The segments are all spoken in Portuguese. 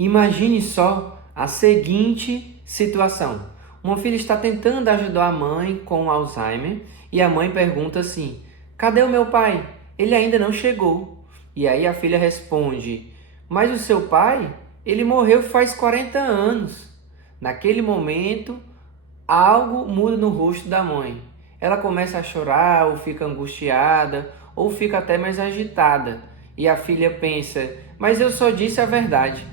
Imagine só a seguinte situação. Uma filha está tentando ajudar a mãe com Alzheimer e a mãe pergunta assim: cadê o meu pai? Ele ainda não chegou. E aí a filha responde: mas o seu pai? Ele morreu faz 40 anos. Naquele momento, algo muda no rosto da mãe. Ela começa a chorar, ou fica angustiada, ou fica até mais agitada. E a filha pensa: mas eu só disse a verdade.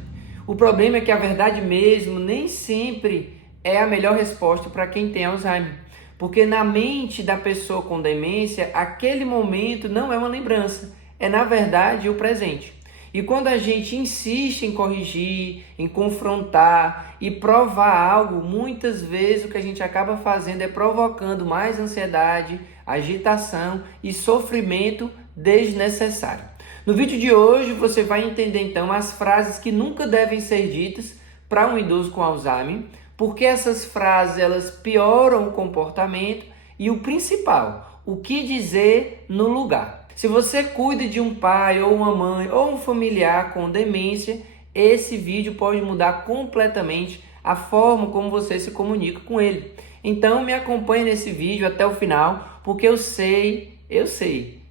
O problema é que a verdade mesmo nem sempre é a melhor resposta para quem tem Alzheimer. Porque na mente da pessoa com demência, aquele momento não é uma lembrança, é na verdade o presente. E quando a gente insiste em corrigir, em confrontar e provar algo, muitas vezes o que a gente acaba fazendo é provocando mais ansiedade, agitação e sofrimento desnecessário. No vídeo de hoje você vai entender então as frases que nunca devem ser ditas para um idoso com Alzheimer, porque essas frases elas pioram o comportamento e o principal, o que dizer no lugar. Se você cuida de um pai ou uma mãe ou um familiar com demência, esse vídeo pode mudar completamente a forma como você se comunica com ele. Então me acompanhe nesse vídeo até o final, porque eu sei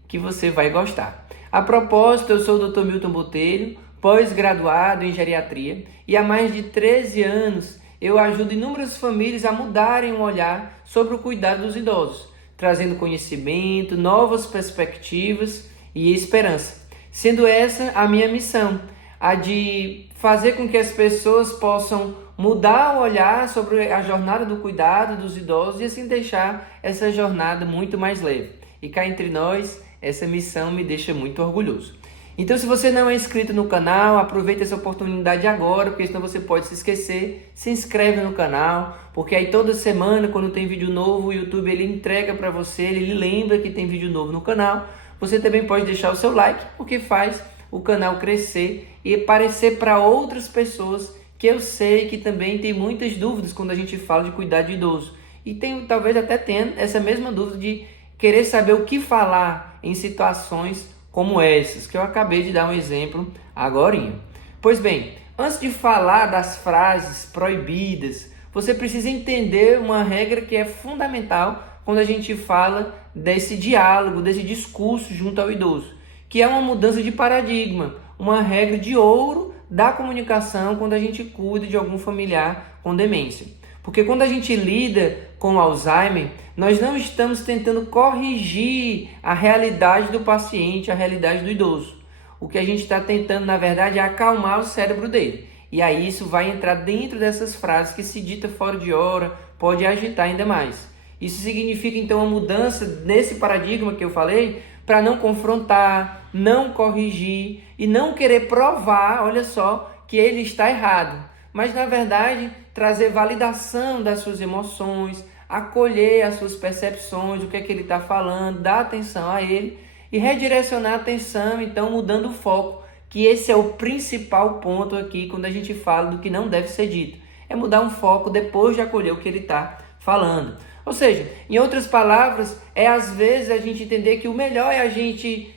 que você vai gostar. A propósito, eu sou o Dr. Milton Botelho, pós-graduado em geriatria, e há mais de 13 anos eu ajudo inúmeras famílias a mudarem o olhar sobre o cuidado dos idosos, trazendo conhecimento, novas perspectivas e esperança. Sendo essa a minha missão, a de fazer com que as pessoas possam mudar o olhar sobre a jornada do cuidado dos idosos e assim deixar essa jornada muito mais leve. E cá entre nós, essa missão me deixa muito orgulhoso. Então, se você não é inscrito no canal, aproveita essa oportunidade agora, porque senão você pode se esquecer. Se inscreve no canal, porque aí toda semana, quando tem vídeo novo, o YouTube ele entrega para você, ele lembra que tem vídeo novo no canal. Você também pode deixar o seu like, porque faz o canal crescer e aparecer para outras pessoas que eu sei que também tem muitas dúvidas quando a gente fala de cuidar de idoso. E talvez até tenha essa mesma dúvida de querer saber o que falar em situações como essas, que eu acabei de dar um exemplo agorinha. Pois bem, antes de falar das frases proibidas, você precisa entender uma regra que é fundamental quando a gente fala desse diálogo, desse discurso junto ao idoso, que é uma mudança de paradigma, uma regra de ouro da comunicação quando a gente cuida de algum familiar com demência. Porque quando a gente lida com Alzheimer, nós não estamos tentando corrigir a realidade do paciente, a realidade do idoso. O que a gente está tentando, na verdade, é acalmar o cérebro dele. E aí isso vai entrar dentro dessas frases que, se dita fora de hora, pode agitar ainda mais. Isso significa, então, uma mudança nesse paradigma que eu falei, para não confrontar, não corrigir e não querer provar, olha só, que ele está errado. Mas, na verdade, trazer validação das suas emoções, acolher as suas percepções, o que é que ele está falando, dar atenção a ele e redirecionar a atenção, então mudando o foco, que esse é o principal ponto aqui quando a gente fala do que não deve ser dito. É mudar um foco depois de acolher o que ele está falando. Ou seja, em outras palavras, é às vezes a gente entender que o melhor é a gente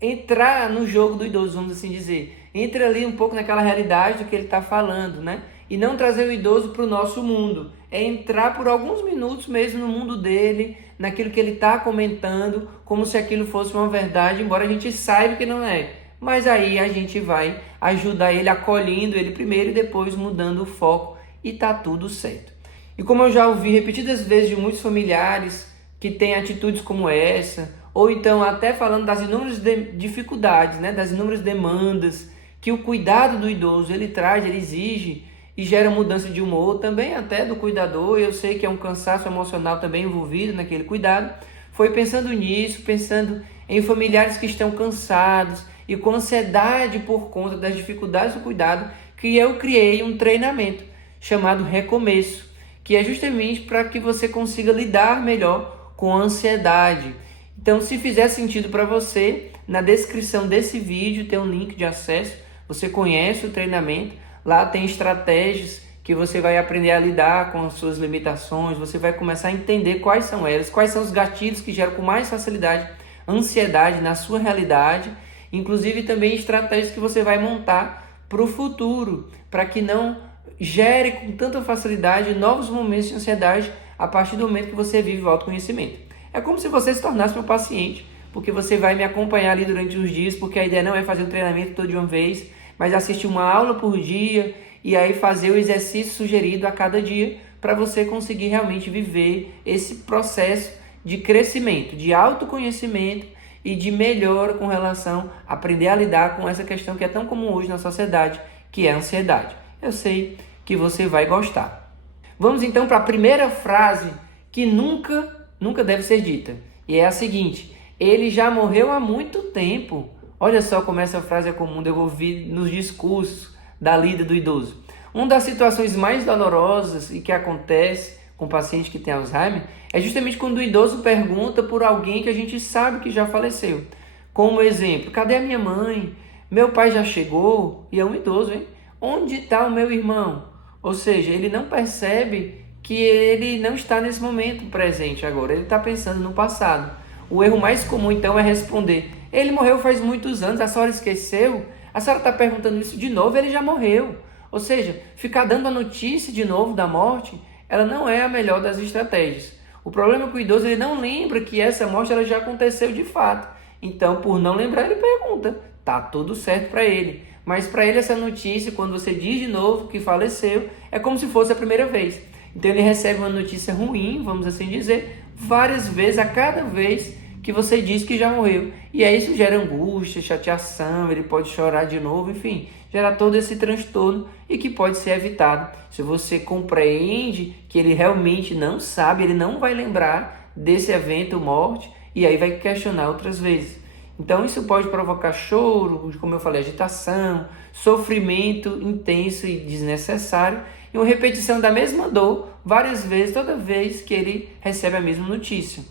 entrar no jogo do idoso, vamos assim dizer. Entra ali um pouco naquela realidade do que ele está falando, né? E não trazer o idoso para o nosso mundo. É entrar por alguns minutos mesmo no mundo dele, naquilo que ele está comentando, como se aquilo fosse uma verdade, embora a gente saiba que não é. Mas aí a gente vai ajudar ele, acolhendo ele primeiro e depois mudando o foco e tá tudo certo. E como eu já ouvi repetidas vezes de muitos familiares que têm atitudes como essa, ou então até falando das inúmeras dificuldades, né, das inúmeras demandas que o cuidado do idoso ele traz, ele exige e gera mudança de humor, também até do cuidador. Eu sei que é um cansaço emocional também envolvido naquele cuidado. Foi pensando nisso, pensando em familiares que estão cansados e com ansiedade por conta das dificuldades do cuidado, que eu criei um treinamento chamado Recomeço, que é justamente para que você consiga lidar melhor com a ansiedade. Então, se fizer sentido para você, na descrição desse vídeo tem um link de acesso. Você conhece o treinamento, lá tem estratégias que você vai aprender a lidar com as suas limitações, você vai começar a entender quais são elas, quais são os gatilhos que geram com mais facilidade ansiedade na sua realidade, inclusive também estratégias que você vai montar para o futuro, para que não gere com tanta facilidade novos momentos de ansiedade a partir do momento que você vive o autoconhecimento. É como se você se tornasse meu paciente, porque você vai me acompanhar ali durante os dias, porque a ideia não é fazer um treinamento todo de uma vez, mas assistir uma aula por dia e aí fazer o exercício sugerido a cada dia para você conseguir realmente viver esse processo de crescimento, de autoconhecimento e de melhora com relação a aprender a lidar com essa questão que é tão comum hoje na sociedade, que é a ansiedade. Eu sei que você vai gostar. Vamos então para a primeira frase que nunca deve ser dita. E é a seguinte: ele já morreu há muito tempo. Olha só como essa frase é comum de eu ouvir nos discursos da lida do idoso. Uma das situações mais dolorosas e que acontece com pacientes que têm Alzheimer é justamente quando o idoso pergunta por alguém que a gente sabe que já faleceu. Como exemplo, cadê a minha mãe? Meu pai já chegou? E é um idoso, hein? Onde está o meu irmão? Ou seja, ele não percebe que ele não está nesse momento presente agora, ele está pensando no passado. O erro mais comum então é responder: ele morreu faz muitos anos, a senhora esqueceu? A senhora está perguntando isso de novo, ele já morreu. Ou seja, ficar dando a notícia de novo da morte, ela não é a melhor das estratégias. O problema é que o idoso ele não lembra que essa morte ela já aconteceu de fato. Então, por não lembrar, ele pergunta. Tá tudo certo para ele. Mas para ele essa notícia, quando você diz de novo que faleceu, é como se fosse a primeira vez. Então ele recebe uma notícia ruim, vamos assim dizer, várias vezes, a cada vez que você diz que já morreu. E aí isso gera angústia, chateação, ele pode chorar de novo, enfim, gera todo esse transtorno e que pode ser evitado. Se você compreende que ele realmente não sabe, ele não vai lembrar desse evento morte e aí vai questionar outras vezes. Então isso pode provocar choro, como eu falei, agitação, sofrimento intenso e desnecessário e uma repetição da mesma dor várias vezes, toda vez que ele recebe a mesma notícia.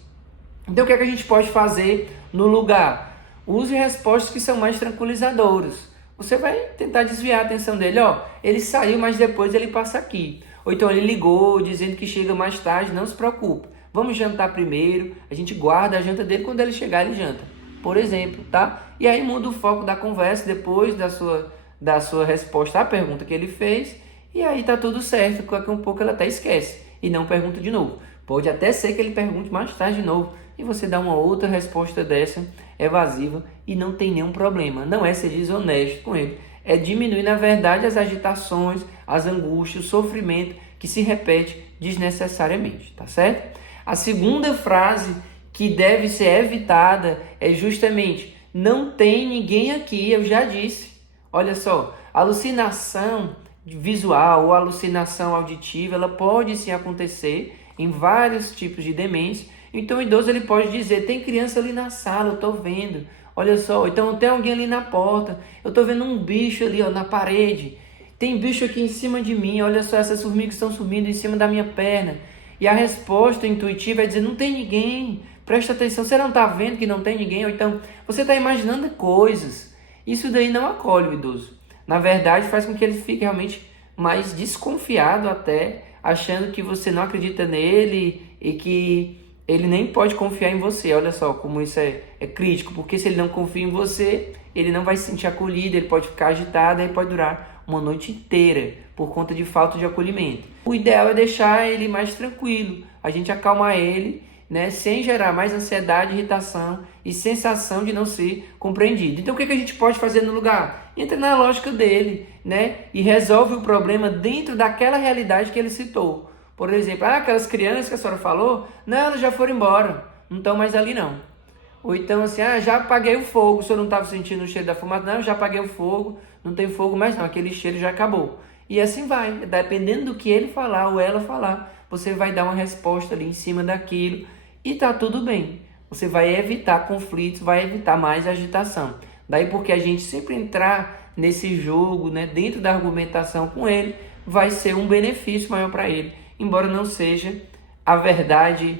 Então o que é que a gente pode fazer no lugar? Use respostas que são mais tranquilizadoras. Você vai tentar desviar a atenção dele, ele saiu, mas depois ele passa aqui. Ou então ele ligou dizendo que chega mais tarde, não se preocupe. Vamos jantar primeiro, a gente guarda a janta dele, quando ele chegar ele janta, por exemplo, tá? E aí muda o foco da conversa depois da sua resposta à pergunta que ele fez, e aí tá tudo certo, daqui a um pouco ele até esquece e não pergunta de novo. Pode até ser que ele pergunte mais tarde de novo, e você dá uma outra resposta dessa, evasiva, e não tem nenhum problema. Não é ser desonesto com ele, é diminuir, na verdade, as agitações, as angústias, o sofrimento que se repete desnecessariamente, tá certo? A segunda frase que deve ser evitada é justamente: não tem ninguém aqui, eu já disse. Olha só, alucinação visual ou alucinação auditiva, ela pode sim acontecer em vários tipos de demência. Então o idoso ele pode dizer: tem criança ali na sala, eu estou vendo. Olha só, então tem alguém ali na porta, eu estou vendo um bicho ali na parede. Tem bicho aqui em cima de mim, olha só, essas formigas estão subindo em cima da minha perna. E a resposta intuitiva é dizer: não tem ninguém, presta atenção, você não está vendo que não tem ninguém? Ou então, você está imaginando coisas. Isso daí não acolhe o idoso. Na verdade, faz com que ele fique realmente mais desconfiado até, achando que você não acredita nele e que ele nem pode confiar em você. Olha só como isso é crítico, porque se ele não confia em você, ele não vai se sentir acolhido, ele pode ficar agitado e pode durar uma noite inteira por conta de falta de acolhimento. O ideal é deixar ele mais tranquilo, a gente acalmar ele, né, sem gerar mais ansiedade, irritação e sensação de não ser compreendido. Então o que a gente pode fazer no lugar? Entra na lógica dele, né, e resolve o problema dentro daquela realidade que ele citou. Por exemplo, aquelas crianças que a senhora falou, não, elas já foram embora, não estão mais ali não. Ou então assim, já apaguei o fogo, o senhor não estava sentindo o cheiro da fumaça? Não, já apaguei o fogo, não tem fogo mais não, aquele cheiro já acabou. E assim vai, dependendo do que ele falar ou ela falar, você vai dar uma resposta ali em cima daquilo e tá tudo bem. Você vai evitar conflitos, vai evitar mais agitação. Daí porque a gente sempre entrar nesse jogo, né, dentro da argumentação com ele, vai ser um benefício maior para ele. Embora não seja a verdade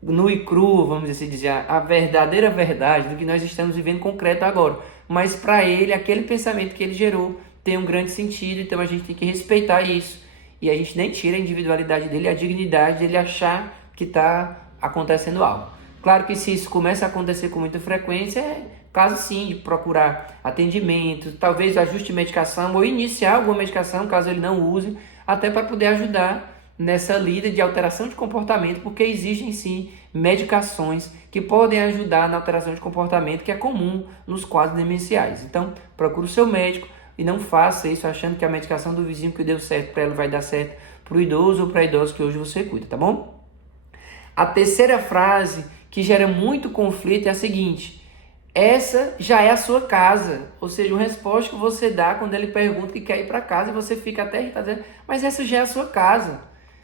nua e crua, vamos assim dizer, a verdadeira verdade do que nós estamos vivendo concreto agora. Mas para ele, aquele pensamento que ele gerou tem um grande sentido, então a gente tem que respeitar isso. E a gente nem tira a individualidade dele, a dignidade dele achar que está acontecendo algo. Claro que se isso começa a acontecer com muita frequência, é caso sim de procurar atendimento, talvez ajuste medicação ou iniciar alguma medicação, caso ele não use, até para poder ajudar nessa lida de alteração de comportamento, porque existem sim medicações que podem ajudar na alteração de comportamento que é comum nos quadros demenciais. Então, procure o seu médico e não faça isso achando que a medicação do vizinho que deu certo para ela vai dar certo para o idoso ou para a idosa que hoje você cuida, tá bom? A terceira frase que gera muito conflito é a seguinte: essa já é a sua casa. Ou seja, uma resposta que você dá quando ele pergunta que quer ir para casa e você fica até irritado dizendo, mas essa já é a sua casa.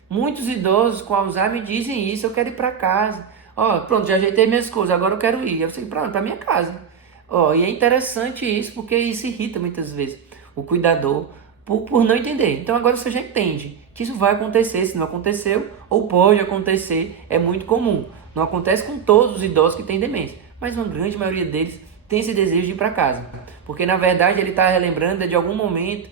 Muitos idosos com Alzheimer dizem isso: eu quero ir para casa. Ó, pronto, já ajeitei minhas coisas, agora eu quero ir. Eu sei, pronto, para minha casa. Ó, e é interessante isso, porque isso irrita muitas vezes o cuidador por não entender. Então agora você já entende que isso vai acontecer. Se não aconteceu, ou pode acontecer, é muito comum. Não acontece com todos os idosos que têm demência, mas uma grande maioria deles tem esse desejo de ir para casa. Porque na verdade ele está relembrando de algum momento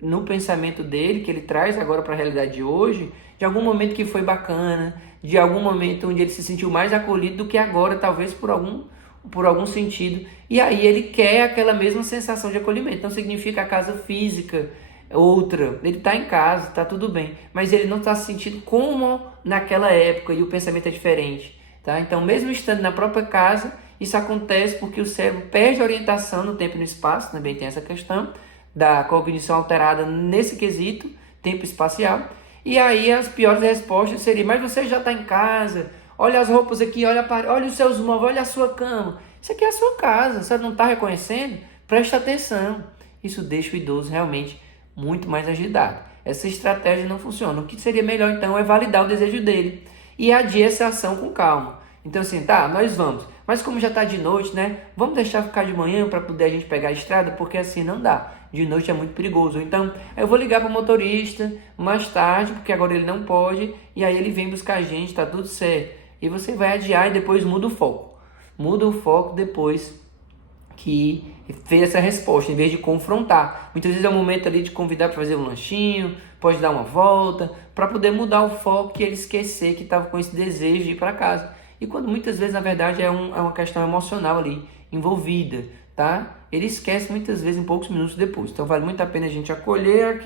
no pensamento dele, que ele traz agora para a realidade de hoje, de algum momento que foi bacana, de algum momento onde ele se sentiu mais acolhido do que agora, talvez por algum sentido. E aí ele quer aquela mesma sensação de acolhimento. Não significa a casa física, outra. Ele está em casa, está tudo bem, mas ele não está se sentindo como naquela época e o pensamento é diferente. Tá? Então, mesmo estando na própria casa, isso acontece porque o cérebro perde orientação no tempo e no espaço. Também tem essa questão da cognição alterada nesse quesito, tempo espacial. E aí as piores respostas seriam: mas você já está em casa, olha as roupas aqui, olha os seus móveis, olha a sua cama. Isso aqui é a sua casa, você não está reconhecendo? Presta atenção. Isso deixa o idoso realmente muito mais agitado. Essa estratégia não funciona. O que seria melhor então é validar o desejo dele e adiar essa ação com calma. Então assim, tá, nós vamos, mas como já está de noite, né? Vamos deixar ficar de manhã para poder a gente pegar a estrada, porque assim não dá. De noite é muito perigoso. Então eu vou ligar para o motorista mais tarde, porque agora ele não pode, e aí ele vem buscar a gente, tá tudo certo. E você vai adiar e depois muda o foco. Muda o foco depois que fez essa resposta, em vez de confrontar. Muitas vezes é o momento ali de convidar para fazer um lanchinho, pode dar uma volta, para poder mudar o foco e ele esquecer que estava com esse desejo de ir para casa. E quando muitas vezes, na verdade, é uma questão emocional ali envolvida, tá? Ele esquece muitas vezes em poucos minutos depois. Então vale muito a pena a gente acolher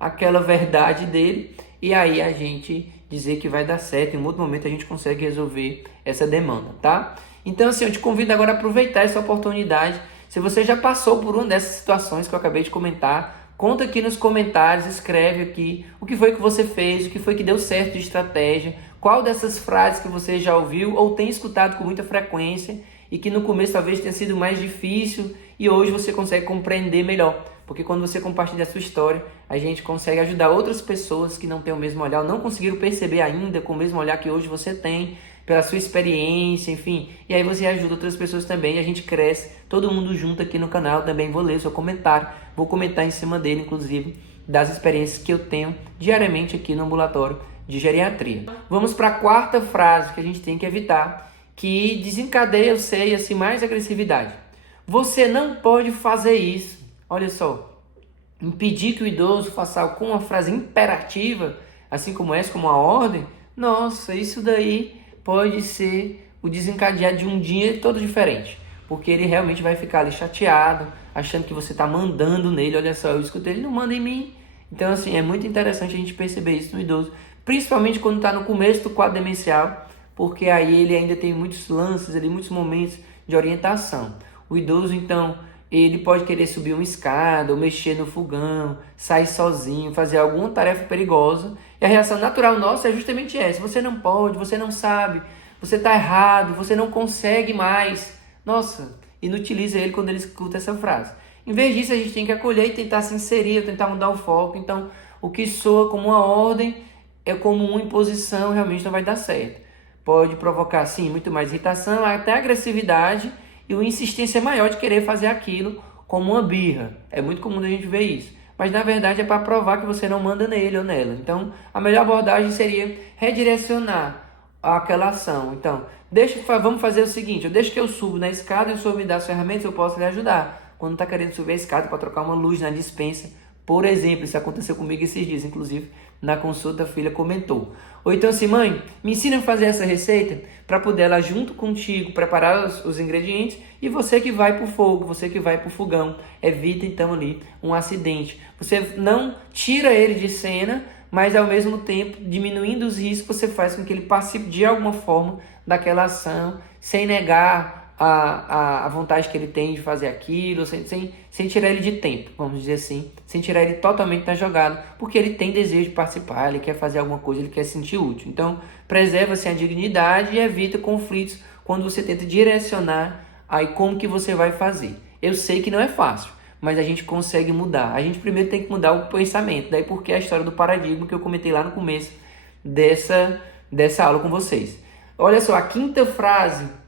aquela verdade dele e aí a gente dizer que vai dar certo. Em um outro momento a gente consegue resolver essa demanda, tá? Então assim, eu te convido agora a aproveitar essa oportunidade. Se você já passou por uma dessas situações que eu acabei de comentar, conta aqui nos comentários, escreve aqui o que foi que você fez, o que foi que deu certo de estratégia, qual dessas frases que você já ouviu ou tem escutado com muita frequência e que no começo talvez tenha sido mais difícil e hoje você consegue compreender melhor. Porque quando você compartilha a sua história, a gente consegue ajudar outras pessoas que não têm o mesmo olhar, não conseguiram perceber ainda com o mesmo olhar que hoje você tem, pela sua experiência, enfim. E aí você ajuda outras pessoas também e a gente cresce, todo mundo junto aqui no canal. Também vou ler o seu comentário, vou comentar em cima dele, inclusive, das experiências que eu tenho diariamente aqui no ambulatório de geriatria. Vamos para a quarta frase que a gente tem que evitar, que desencadeia, eu sei, assim, mais agressividade. Você não pode fazer isso. Olha só, impedir que o idoso faça algo com uma frase imperativa, assim como essa, como uma ordem, nossa, isso daí pode ser o desencadear de um dia todo diferente, porque ele realmente vai ficar ali chateado, achando que você está mandando nele. Olha só, eu escutei, ele não manda em mim. Então assim, é muito interessante a gente perceber isso no idoso, principalmente quando está no começo do quadro demencial, porque aí ele ainda tem muitos lances, ali, muitos momentos de orientação. O idoso, então, ele pode querer subir uma escada, ou mexer no fogão, sair sozinho, fazer alguma tarefa perigosa. E a reação natural nossa é justamente essa: você não pode, você não sabe, você está errado, você não consegue mais. Nossa, inutiliza ele quando ele escuta essa frase. Em vez disso, a gente tem que acolher e tentar se inserir, tentar mudar o foco. Então, o que soa como uma ordem é como uma imposição, realmente não vai dar certo. Pode provocar, sim, muito mais irritação, até agressividade, e uma insistência maior de querer fazer aquilo como uma birra. É muito comum a gente ver isso. Mas na verdade é para provar que você não manda nele ou nela. Então a melhor abordagem seria redirecionar aquela ação. Então, vamos fazer o seguinte: deixa que eu subo na escada e o senhor me dá as ferramentas, eu posso lhe ajudar. Quando está querendo subir a escada para trocar uma luz na despensa, Por exemplo, isso aconteceu comigo esses dias, inclusive na consulta a filha comentou. Ou então assim, mãe, me ensina a fazer essa receita para poder ela junto contigo preparar os ingredientes e você que vai para o fogo, você que vai para o fogão. Evita então ali um acidente. Você não tira ele de cena, mas ao mesmo tempo, diminuindo os riscos, você faz com que ele participe de alguma forma daquela ação, sem negar a vontade que ele tem de fazer aquilo, sem tirar ele de tempo, vamos dizer assim, sem tirar ele totalmente da jogada, porque ele tem desejo de participar, ele quer fazer alguma coisa, ele quer se sentir útil. Então, preserva-se a dignidade e evita conflitos quando você tenta direcionar aí como que você vai fazer. Eu sei que não é fácil, mas a gente consegue mudar. A gente primeiro tem que mudar o pensamento, daí porque a história do paradigma que eu comentei lá no começo dessa aula com vocês. Olha só, a quinta frase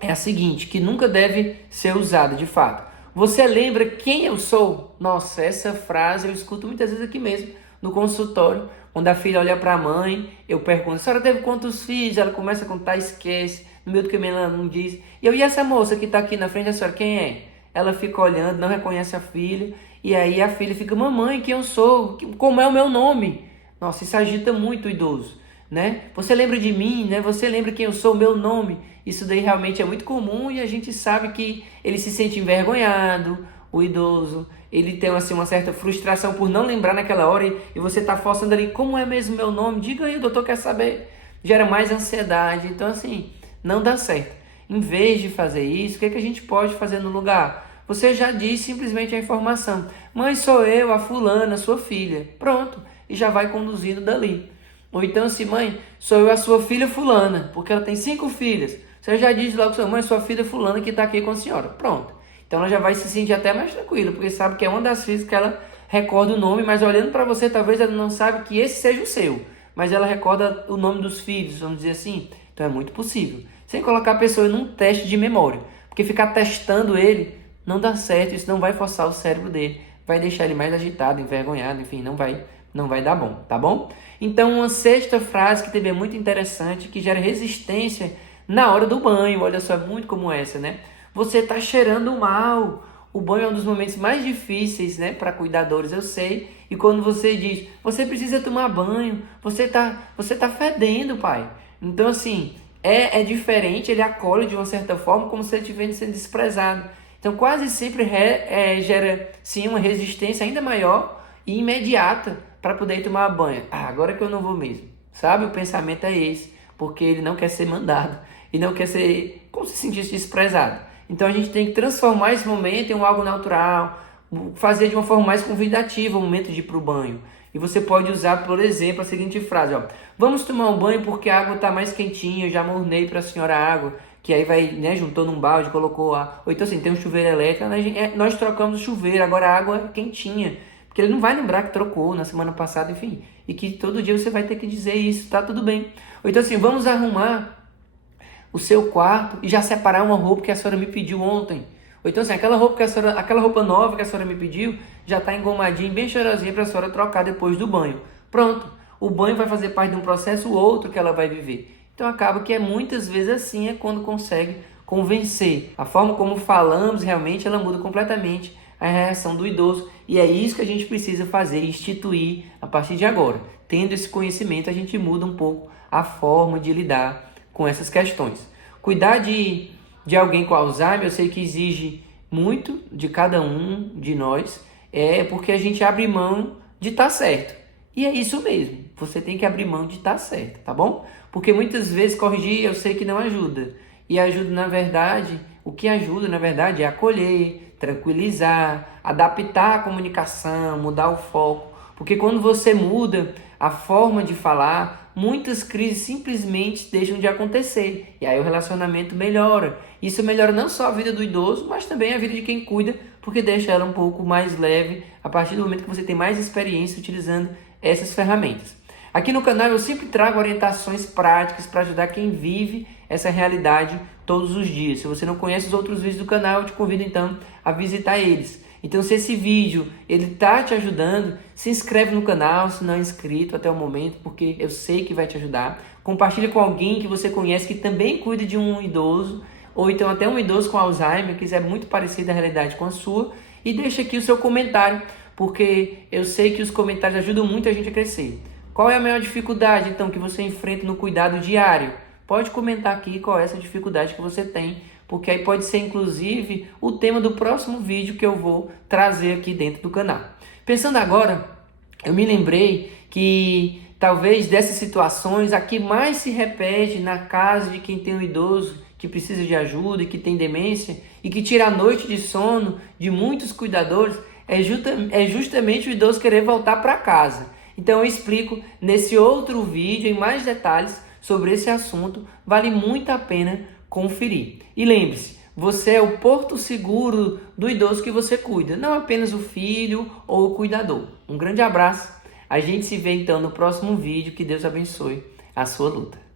é a seguinte, que nunca deve ser usada de fato. Você lembra quem eu sou? Nossa, essa frase eu escuto muitas vezes aqui mesmo, no consultório, quando a filha olha para a mãe, eu pergunto, a senhora teve quantos filhos? Ela começa a contar, esquece, no meio do caminho ela não diz. E essa moça que está aqui na frente da senhora, quem é? Ela fica olhando, não reconhece a filha, e aí a filha fica, mamãe, quem eu sou? Como é o meu nome? Nossa, isso agita muito o idoso, né? Você lembra de mim, né? Você lembra quem eu sou, meu nome? Isso daí realmente é muito comum e a gente sabe que ele se sente envergonhado, o idoso, ele tem assim, uma certa frustração por não lembrar naquela hora e você está forçando ali, como é mesmo meu nome? Diga aí, o doutor quer saber. Gera mais ansiedade, então assim, não dá certo. Em vez de fazer isso, o que a gente pode fazer no lugar? Você já diz simplesmente a informação, mãe, sou eu, a fulana, sua filha, pronto, e já vai conduzindo dali. Ou então assim, mãe, sou eu a sua filha fulana, porque ela tem 5 filhas. Você já diz logo, sua mãe, sua filha fulana que está aqui com a senhora. Pronto. Então ela já vai se sentir até mais tranquila, porque sabe que é uma das filhas que ela recorda o nome, mas olhando para você, talvez ela não sabe que esse seja o seu. Mas ela recorda o nome dos filhos, vamos dizer assim. Então é muito possível. Sem colocar a pessoa num teste de memória. Porque ficar testando ele não dá certo, isso não vai forçar o cérebro dele. Vai deixar ele mais agitado, envergonhado, enfim, não vai dar bom, tá bom? Então uma sexta frase que também é muito interessante, que gera resistência na hora do banho, olha só, é muito como essa, né? Você tá cheirando mal. O banho é um dos momentos mais difíceis, né, para cuidadores, eu sei. E quando você diz, você precisa tomar banho, você tá fedendo, pai. Então, assim, é diferente, ele acolhe de uma certa forma, como se ele estivesse sendo desprezado. Então, quase sempre gera, sim, uma resistência ainda maior e imediata para poder tomar banho. Agora que eu não vou mesmo. Sabe? O pensamento é esse, porque ele não quer ser mandado e não quer ser, como se sentisse desprezado. Então a gente tem que transformar esse momento em algo natural, fazer de uma forma mais convidativa o momento de ir para o banho. E você pode usar, por exemplo, a seguinte frase, ó, vamos tomar um banho porque a água está mais quentinha, eu já mornei para a senhora a água, que aí vai, né, juntou num balde, colocou a... Ou então assim, tem um chuveiro elétrico, nós trocamos o chuveiro, agora a água é quentinha. Porque ele não vai lembrar que trocou na semana passada, enfim. E que todo dia você vai ter que dizer isso, tá tudo bem. Ou então assim, vamos arrumar o seu quarto e já separar uma roupa que a senhora me pediu ontem. Ou então assim, aquela roupa nova que a senhora me pediu, já está engomadinha, bem cheirosinha para a senhora trocar depois do banho. Pronto, o banho vai fazer parte de um processo ou outro que ela vai viver. Então acaba que muitas vezes assim é quando consegue convencer. A forma como falamos realmente, ela muda completamente a reação do idoso. E é isso que a gente precisa fazer, instituir a partir de agora. Tendo esse conhecimento, a gente muda um pouco a forma de lidar com essas questões. Cuidar de alguém com Alzheimer, eu sei que exige muito de cada um de nós, porque a gente abre mão de estar certo. E é isso mesmo, você tem que abrir mão de estar certo, tá bom? Porque muitas vezes corrigir eu sei que não ajuda. E ajuda, na verdade, o que ajuda, na verdade, é acolher, tranquilizar, adaptar a comunicação, mudar o foco. Porque quando você muda a forma de falar, muitas crises simplesmente deixam de acontecer. E aí o relacionamento melhora. Isso melhora não só a vida do idoso, mas também a vida de quem cuida, porque deixa ela um pouco mais leve a partir do momento que você tem mais experiência utilizando essas ferramentas. Aqui no canal eu sempre trago orientações práticas para ajudar quem vive essa realidade todos os dias. Se você não conhece os outros vídeos do canal, eu te convido então a visitar eles. Então, se esse vídeo ele tá te ajudando, se inscreve no canal se não é inscrito até o momento, porque eu sei que vai te ajudar. Compartilhe com alguém que você conhece que também cuida de um idoso, ou então até um idoso com Alzheimer, que é muito parecida a realidade com a sua, e deixa aqui o seu comentário porque eu sei que os comentários ajudam muito a gente a crescer. Qual é a maior dificuldade, então, que você enfrenta no cuidado diário? Pode comentar aqui qual é essa dificuldade que você tem, porque aí pode ser, inclusive, o tema do próximo vídeo que eu vou trazer aqui dentro do canal. Pensando agora, eu me lembrei que talvez dessas situações, a que mais se repete na casa de quem tem um idoso que precisa de ajuda e que tem demência e que tira a noite de sono de muitos cuidadores, é justamente o idoso querer voltar para casa. Então eu explico nesse outro vídeo em mais detalhes sobre esse assunto, vale muito a pena conferir. E lembre-se, você é o porto seguro do idoso que você cuida, não apenas o filho ou o cuidador. Um grande abraço, a gente se vê então no próximo vídeo, que Deus abençoe a sua luta.